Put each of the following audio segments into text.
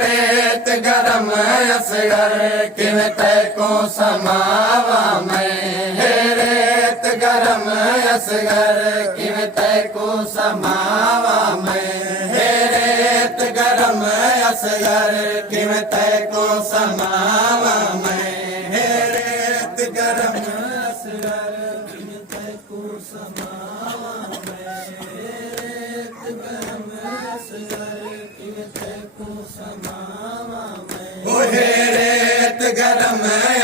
रेत गरम असगर किवें तैको समावा मैं। हे रेत गरम असगर किवें तैको समावा मैं। हे रेत गरम असगर किवें तैको समावा मैं। हे रेत गरम असगर किवें तैको समावा मैं। हे रेत गरम असगर किवें तैको समावा मैं। ओ हे रेत गरम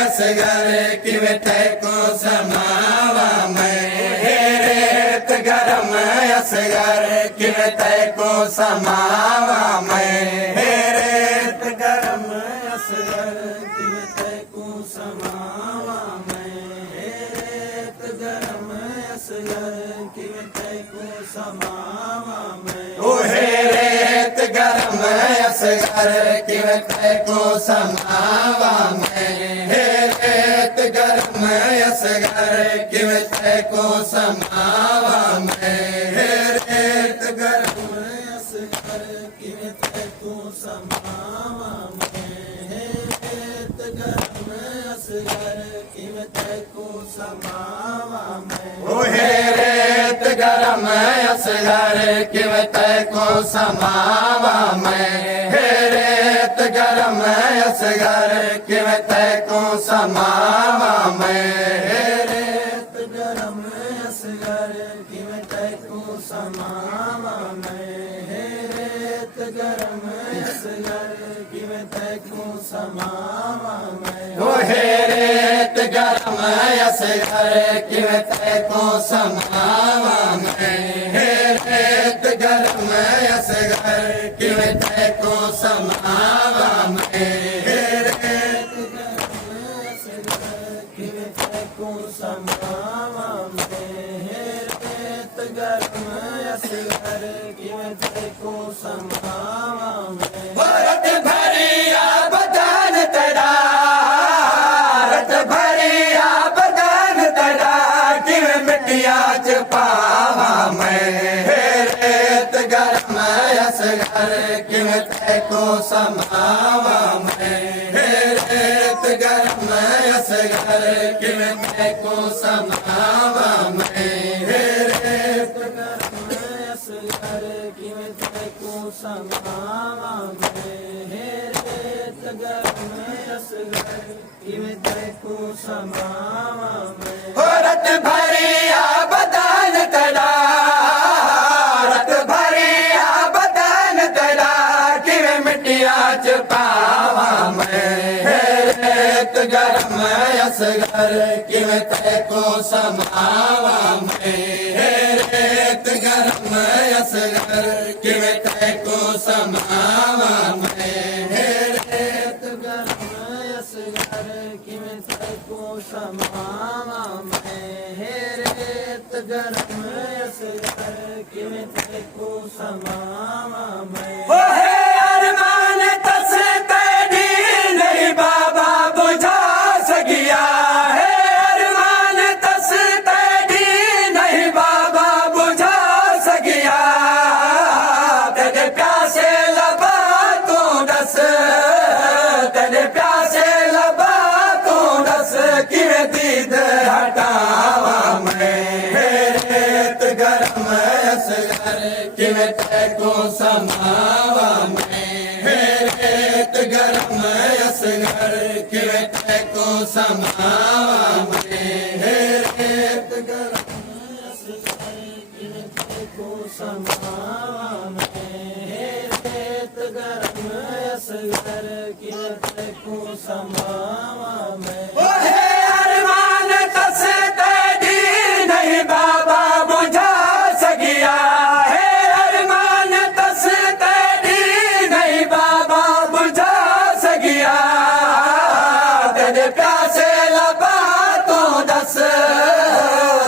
असगर किवें तैको समावा मैं। हे रेत गरम असगर किवें तैको समावा मैं। हे रेत गरम असगर किवें तैको समावा मैं। हे रेत गरम असगर किवें तैको समावा मैं। ओ हे रेत गरम असगर किवें तैको समावा मैं। हे रेत गरम असगर किवें तैको समावा मैं। हे रेत गरम असगर किवें तैको समावा मैं। हे रेत गरम असगर किवें तैको समावा मैं। ओ हे रेत गरम असगर किवें तैको समावा मैं। हे रेत गरम असगर किवें तैको समावा मैं। हे रेत गरम असगर किवें तैको समावा मैं। हे रेत गरम असगर किवें तैको समावा मैं। ओ हे रेत गरम असगर किवें तैको समावा मैं। हे रेत गरम असगर किवें तैको समावा मैं। हे रेत गरम असगर किवें तैको समावा मैं। हे रेत गरम असगर किवें तैको समावा मैं। रत भरिया बदन तेरा, रत भरिया बदन तेरा किवें मिट्टिया च पावा मैं। हे रेत गरम असगर किवें तैको समावा मैं। हे रेत गरम असगर किवें तैको समावा मैं। हे रेत गरम असगर किवें तैको समावा मैं। हे रेत गरम असगर किवें तैको समावा मैं। रत भरिया बदन तेरा, रत भरिया बदन तेरा किवें मिट्टिया च पावा मैं। हे रेत गरम असगर किवें तैको समावा मैं। हे रेत गरम असगर किवें तैको समावा मैं। हे रेत गरम असगर किवें तैको समावा मैं। हे रेत गरम असगर किवें तैको समावा मैं। ओ हे अरमान तस तेरी नहीं बाबा बुझा सकिया। हे अरमान तस तेरी नहीं बाबा बुझा सकिया। तेरे प्यासे लबा तू दस, तेरे प्यासे लबा तू दस किवें दीद हटावा मैं। हे रेत गरम असगर किवें तैको समावा मैं। हे रेत गरम असगर किवें तैको समावा मैं। हे रेत गरम असगर किवें तैको समावा मैं। हे रेत गरम असगर किवें तैको समावा मैं। ओ हे अरमान तस तेरी नहीं बाबा बुझा सकिया। हे अरमान तस तेरी नहीं बाबा बुझा सकिया। तेरे प्यासे लबा तू दस,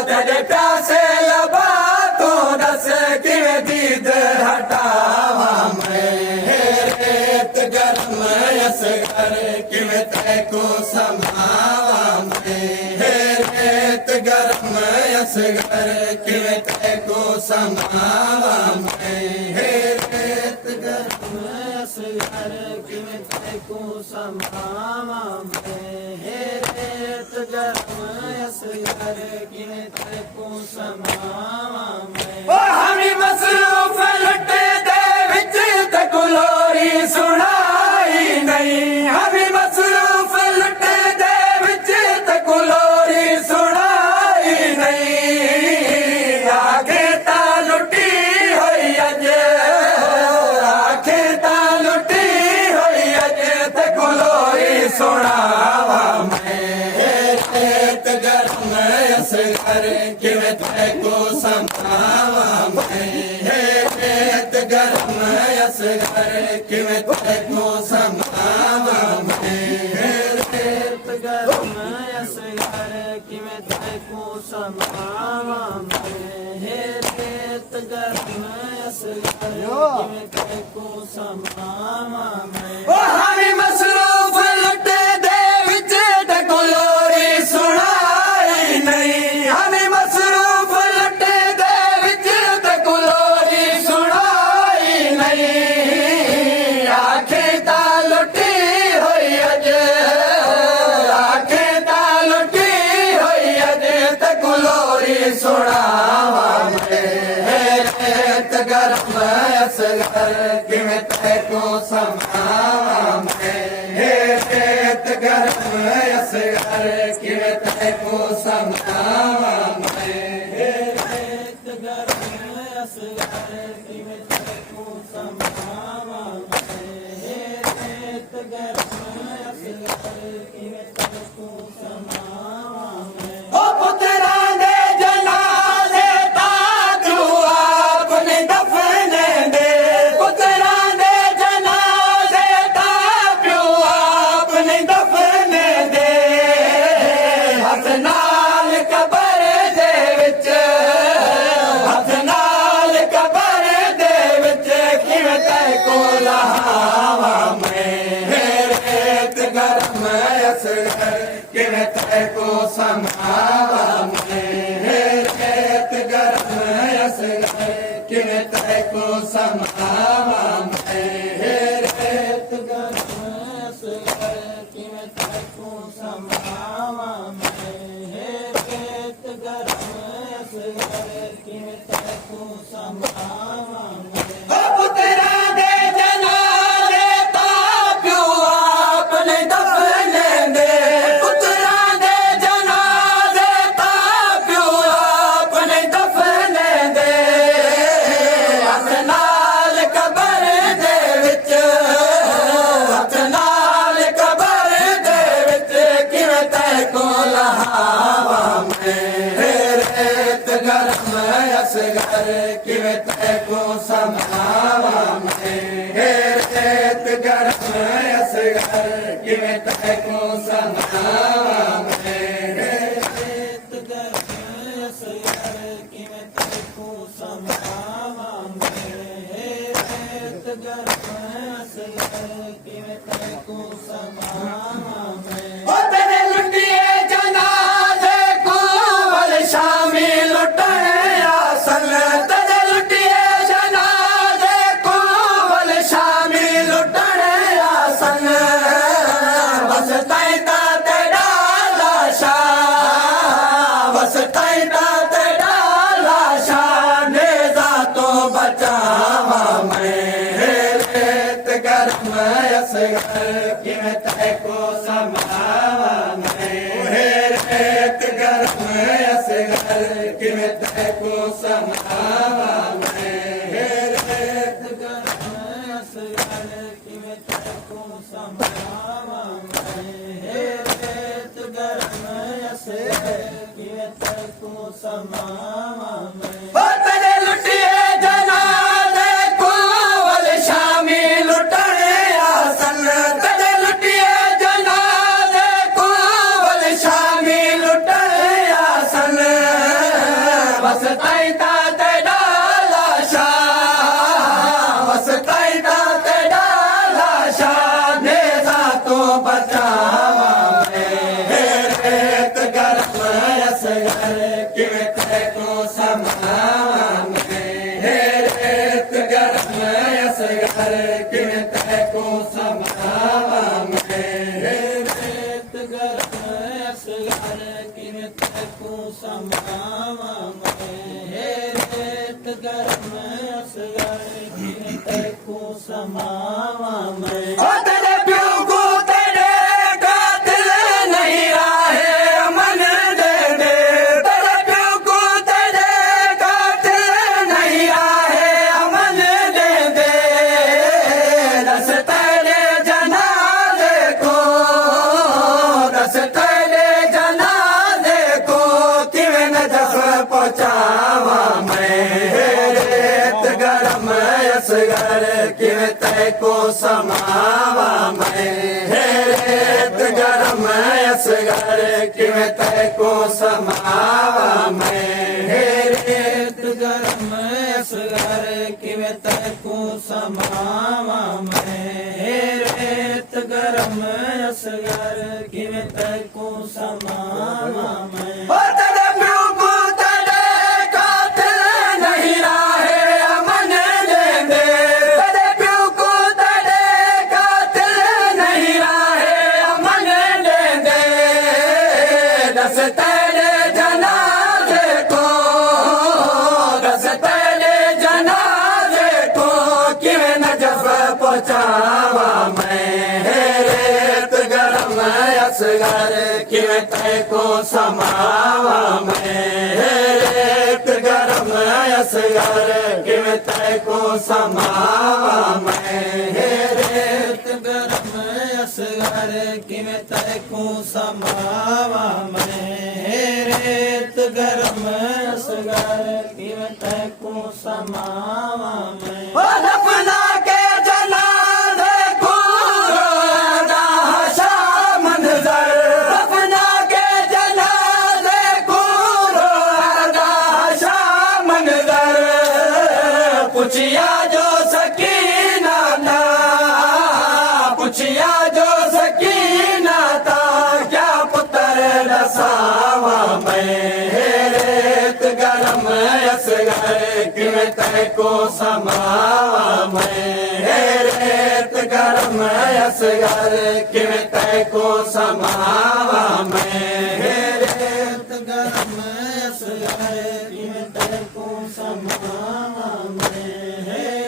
तेरे प्यासे लबा तू दस किवें दीद हटावा मैं। हे रेत गरम असगर किवें तैको समावा मैं। हे रेत गरम असगर किवें तैको समावा मैं। हे रेत गरम असगर ਕਿਵੇਂ ਤੈਨੂੰ ਸਮਾਵਾਂ ਮੈਂ ਰੇਤ ਗਰਮ ਅਸਗਰ ਕਿਵੇਂ ਤੈਨੂੰ ਸਮਾਵਾਂ ਮੈਂ ਓ ਹਮੀ ਮਸਰੂਫ ਲੁੱਟੇ ਦੇ ਵਿੱਚ ਤੇ ਕੁਲੋਰੀ ਸੁਣਾਈ ਨਹੀਂ ਹਮੀ ਮਸਰੂਫ ਲੁੱਟੇ ਦੇ ਵਿੱਚ ਤੇ ਕੁਲੋਰੀ ਸੁਣਾਈ ਨਹੀਂ ਆਖੇ ਤਾਂ ਲੁੱਟੀ ਹੋਈ ਅੱਜ ਆਖੇ ਤਾਂ ਲੁੱਟੀ ਹੋਈ ਅੱਜ ਤੇ ਕੁਲੋਰੀ ਸੁਣਾਵਾ ਮੈਂ ਰੇਤ ਗਰਮ ਅਸਗਰ ਕਿਵੇਂ ਤੈਨੂੰ ਸਮਾਵਾਂ ਮੈਂ ਰੇਤ ਗਰਮ ਅਸਗਰ ਕਿਵੇਂ ਤੈਨੂੰ ਸਮਾਵਾਂ ਮੈਂ ਰੇਤ ਗਰਮ ਅਸਗਰ ਕਿਵੇਂ ਤੈਨੂੰ ਸਮਾਵਾਂ ਮੈਂ ਰੇਤ ਗਰਮ ਅਸਗਰ ਕਿਵੇਂ ਤੈਨੂੰ ਸਮਾਵਾਂ ਮੈਂ ਓ ਹਮੀ ਮਸਰੂਫ ਲੁੱਟੇ ਦੇ ਵਿੱਚ ਤੇ ਕੁਲੋਰੀ ਸੁਣਾਈ ਨਹੀਂ ਹਮੀ ਮਸਰੂਫ ਲੁੱਟੇ ਦੇ ਵਿੱਚ ਤੇ ਕੁਲੋਰੀ ਸੁਣਾਈ ਨਹੀਂ ਆਖੇ ਤਾਂ ਲੁੱਟੀ ਹੋਈ ਅੱਜ ਆਖੇ ਤਾਂ ਲੁੱਟੀ ਹੋਈ ਅੱਜ ਤੇ ਕੁਲੋਰੀ ਸੁਣਾਵਾ ਮੈਂ ਰੇਤ ਗਰਮ ਅਸਗਰ ਕਿਵੇਂ ਤੈਨੂੰ ਸਮਾਵਾਂ ਮੈਂ ਰੇਤ ਗਰਮ ਅਸਗਰ ਕਿਵੇਂ ਤੈਨੂੰ ਸਮਾਵਾਂ ਮੈਂ ਰੇਤ ਗਰਮ ਅਸਗਰ ਕਿਵੇਂ ਤੈਨੂੰ ਸਮਾਵਾਂ ਮੈਂ ਰੇਤ ਗਰਮ ਅਸਗਰ ਕਿਵੇਂ ਤੈਨੂੰ ਸਮਾਵਾਂ ਮੈਂ ਓ ਪੁੱਤਰਾਂ ਦੇ ਜਨਾਜ਼ੇ ਤਾਂ ਤੂੰ ਆਪਣੇ ਦਫਨ ਦੇ ਪੁੱਤਰਾਂ ਦੇ ਜਨਾਜ਼ੇ ਤਾਂ ਪਿਓ ਆਪਣੇ ਦਫਨ ਦੇ ਹੱਥ ਨਾਲ ਕਬਰ ਦੇ ਵਿੱਚ ਹੱਥ ਨਾਲ ਕਬਰ ਦੇ ਵਿੱਚ ਕਿਵੇਂ ਤੈਨੂੰ ਲਹਾਵਾਂ ਮੈਂ ਰੇਤ ਗਰਮ ਅਸਗਰ ਕਿਵੇਂ ਤੈਨੂੰ ਸਮਾਵਾਂ ਮੈਂ ਰੇਤ ਗਰਮ ਅਸਗਰ ਕਿਵੇਂ ਤੈਨੂੰ ਸਮਾਵਾਂ ਮੈਂ ਰੇਤ ਗਰਮ ਅਸਗਰ ਕਿਵੇਂ ਤੈਨੂੰ ਸਮਾਵਾਂ ਮੈਂ ਰੇਤ ਗਰਮ ਅਸਗਰ ਕਿਵੇਂ ਤੈਨੂੰ ਸਮਾਵਾਂ ਓ ਪੁੱਤਰਾਂ ਦੇ ਜਨਾਜ਼ੇ ਤਾਂ ਪਿਓ ਆਪਣੇ ਦਫਨ ਦੇ ਪੁੱਤਰਾਂ ਦੇ ਜਨਾਜ਼ੇ ਤਾਂ ਪਿਓ ਆਪਣੇ ਦਫਨ ਦੇ ਹੱਥ ਨਾਲ ਕਬਰ ਦੇ ਵਿੱਚ ਹੱਥ ਨਾਲ ਕਬਰ ਦੇ ਵਿੱਚ ਕਿਵੇਂ ਤੈਨੂੰ ਲਹਾਵਾਂ ਮੈਂ ਰੇਤ ਗਰਮ ਅਸਗਰ ਕਿਵੇਂ ਤੈਨੂੰ ਸਮਾਵਾਂ ਮੈਂ ਰੇਤ ਗਰਮ ਅਸਗਰ ਕਿਵੇਂ ਤੈਨੂੰ ਸਮਾਵਾਂ ਮੈਂ ਰੇਤ ਗਰਮ ਅਸਗਰ ਕਿਵੇਂ ਤੈਨੂੰ ਸਮਾਵਾਂ ਮੈਂ ਰੇਤ ਗਰਮ ਅਸਗਰ ਕਿਵੇਂ ਤੈਨੂੰ ਸਮਾਵਾਂ ਮੈਂ ਓ ਤੇਰੇ ਲੁੱਟੀਏ ਜਨਾਜ਼ੇ ਕੋਲ ਸ਼ਾਮੀ ਲੁੱਟਣ ਆਸਨ ਤੇਰੇ ਲੁੱਟੀਏ ਜਨਾਜ਼ੇ ਕੋਲ ਸ਼ਾਮੀ ਲੁੱਟਣ ਆਸਨ ਬਸ ਤੈਂ ਤਾਂ ਤੇਰਾ ਲਾਸ਼ਾ ਬਸ ਤੈਂ ਤਾਂ ਤੇਰਾ ਲਾਸ਼ਾ ਨੇਜ਼ਾ ਤੋਂ ਬਚਾਵਾਂ ਮੈਂ ਰੇਤ ਗਰਮ ਅਸਗਰ ਕਿਵੇਂ ਤੈਨੂੰ ਸਮਾਵਾਂ ਮੈਂ ਰੇਤ ਗਰਮ ਅਸਗਰ ਕਿਵੇਂ ਤੈਨੂੰ ਸਮਾਵਾਂ ਮੈਂ ਰੇਤ ਗਰਮ ਅਸਗਰ ਕਿਵੇਂ ਤੈਨੂੰ ਸਮਾਵਾਂ ਮੈਂ ਰੇਤ ਗਰਮ ਅਸਗਰ ਕਿਵੇਂ ਤੈਨੂੰ ਸਮਾਵਾਂ ਮੈਂ ਓ ਤੇਰੇ ਲੁੱਟੀਏ ਜਨਾਜ਼ੇ ਕੋਲ ਸ਼ਾਮੀ ਲੁੱਟਣ ਆਸਨ ਤੇਰੇ ਲੁੱਟੀਏ ਜਨਾਜ਼ੇ ਕੋਲ ਸ਼ਾਮੀ ਲੁੱਟਣ ਆਸਨ ਬਸ ਤੈਂ ਤਾਂ ਤੇਰਾ ਲਾਸ਼ਾ ਬਸ ਤੈਂ ਤਾਂ ਤੇਰਾ ਲਾਸ਼ਾ ਨੇਜ਼ਾ ਤੋਂ ਬਚਾਵਾਂ ਮੈਂ ਰੇਤ ਗਰਮ ਅਸਗਰ ਕਿਵੇਂ ਤੈਨੂੰ ਸਮਾਵਾਂ ਸਮਾਵਾ ਮੈਂ ਰੇਤ ਗਰਮ ਅਸਗਰ ਕਿਵੇਂ ਤੈਨੂੰ ਸਮਾਵਾ ਮੈਂ ओ तेरे प्यो को तेरे कातिल नहीं राहे अमन दे दे तेरे प्यो को तेरे कातिल नहीं राहे अमन दे दे दस तेरे जनाजे को दस तेरे जनाजे को किवें नजफ पहुंचावा मैं रेत गरम असगर किवें तैको समावा मैं रेत गरम असगर किवें तैको समावा मैं ਰੇਤ ਗਰਮ ਅਸਗਰ ਕਿਵੇਂ ਤੈਨੂੰ ਸਮਾਵਾ ਮੈਂ ਰੇਤ ਗਰਮ ਅਸਗਰ ਕਿਵੇਂ ਤੈਨੂੰ ਸਮਾਵਾ ਮੈਂ ओ तेरे प्यो को तेरे कातिल नहीं राहे अमन दे दे तेरे प्यो को तेरे कातिल नहीं राहे अमन दे दे दस तेरे जनाजे को दस तेरे जनाजे को किवें नजफ पहुंचावा मैं रेत गरम असगर किवें तैको समावा मैं रेत गरम असगर किवें तैको समावा मैं ਰੇਤ ਗਰਮ ਅਸਗਰ ਕਿਵੇਂ ਤੈਨੂੰ ਸਮਾਵਾ ਮੈਂ ਰੇਤ ਗਰਮ ਅਸਗਰ ਕਿਵੇਂ ਤੈਨੂੰ ਸਮਾਵਾ ਮੈਂ ओ दफना के जनाजे को रोदा हशा मंजर दफना के जनाजे को रोदा हशा मंजर पुछिया जो सकीना था पुछिया जो सकीना था क्या पुत्र दसावा मैं रेत गरम असगर किवें तैको समावा मैं रेत गरम असगर किवें तैको समावा मैं ਰੇਤ ਗਰਮ ਅਸਗਰ ਕਿਵੇਂ ਤੈਨੂੰ ਸਮਾਵਾ ਮੈਂ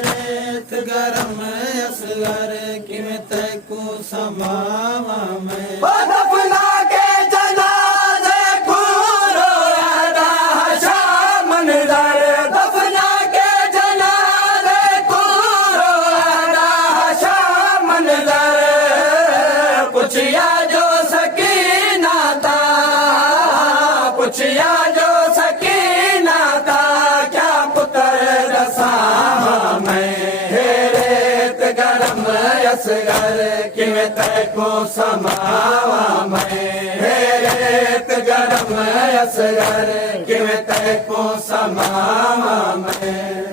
ਰੇਤ ਗਰਮ ਅਸਗਰ ਕਿਵੇਂ ਤੈਨੂੰ ਸਮਾਵਾ ਮੈਂ ओ दफना के जनाजे को रोदा हशा मंजर दफना के जनाजे को रोदा हशा मंजर पुछिया जो सकीना था पुछिया जो सकीना था क्या पुत्र दसावा मैं रेत गरम असगर किवें तैको समावा मैं रेत गरम असगर किवें तैको समावा मैं